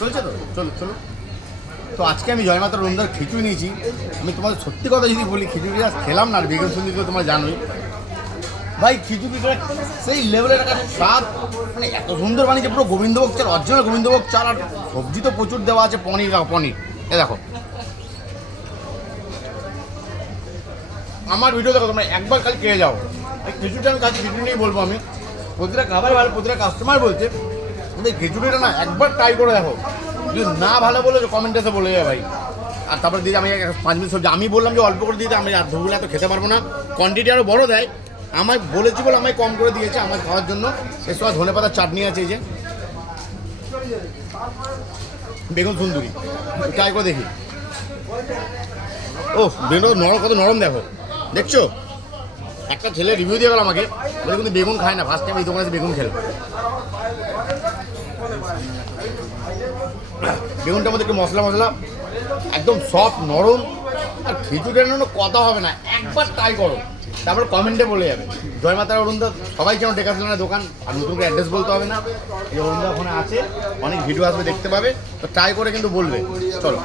চলছে তো, চলো চলো। তো আজকে আমি জয়মাতা রুমদার খিচুড়ি নিয়েছি। আমি তোমাদের সত্যি কথা যদি বলি, খিচুড়ি আজ খেলাম না, আর বেগুন সুন্দর তো তোমরা জানোই ভাই, খিচুড়িটা সেই লেভেলের একটা স্বাদ, মানে এত সুন্দর বানিয়েছে, পুরো গোবিন্দভোগ চাল, অরিজিনাল গোবিন্দভোগ চাল, আর সবজি তো প্রচুর দেওয়া আছে, পনির পনির। এ দেখো, আমার ভিডিও দেখো তোমরা, একবার খালি খেয়ে যাও। এই খিচুড়িটা আমি কাছে খিচুড়ি নিয়েই বলবো, আমি প্রতিটা খাবার ভালো, প্রতিটা কাস্টমার বলছে, কিন্তু এই খিচুড়িটা না একবার ট্রাই করে দেখো, যদি না ভালো বলে কমেন্টে এসে বলে যাবে ভাই। আর তারপরে দিদি আমি 5 মিনিট সবজি, আমি বললাম যে অল্প করে দিতে, আমি আর ধুগুলো এত খেতে পারবো না, কোয়ান্টিটি আরও বড় দেয়, আমায় বলেছি বলে আমায় কম করে দিয়েছে আমার খাওয়ার জন্য। এর সময় ধনে পাতার চাটনি আছে, এই যে বেগুন সুন্দরী, ট্রাই করে দেখি। ও বেগুন নরম, কত নরম দেখো, দেখছো? একটা ছেলে রিভিউ দিয়ে গেল আমাকে, বলে কিন্তু বেগুন খায় না, ফার্স্ট টাইম এই দোকানে বেগুন খেলো। বেগুনটার মধ্যে একটু মশলা মশলা, একদম সফট নরম, আর খিচুড়ির জন্য কথা হবে না, একবার ট্রাই করো, তারপর কমেন্টে বলে যাবে। জয়মাতা অরুণদা সবাই যেন ডেকাশনের দোকান, আর নতুন করে অ্যাড্রেস বলতে হবে না, এই অরুণদা ওখানে আছে, অনেক ভিডিও আসবে দেখতে পাবে, তো ট্রাই করে কিন্তু বলবে। চলো।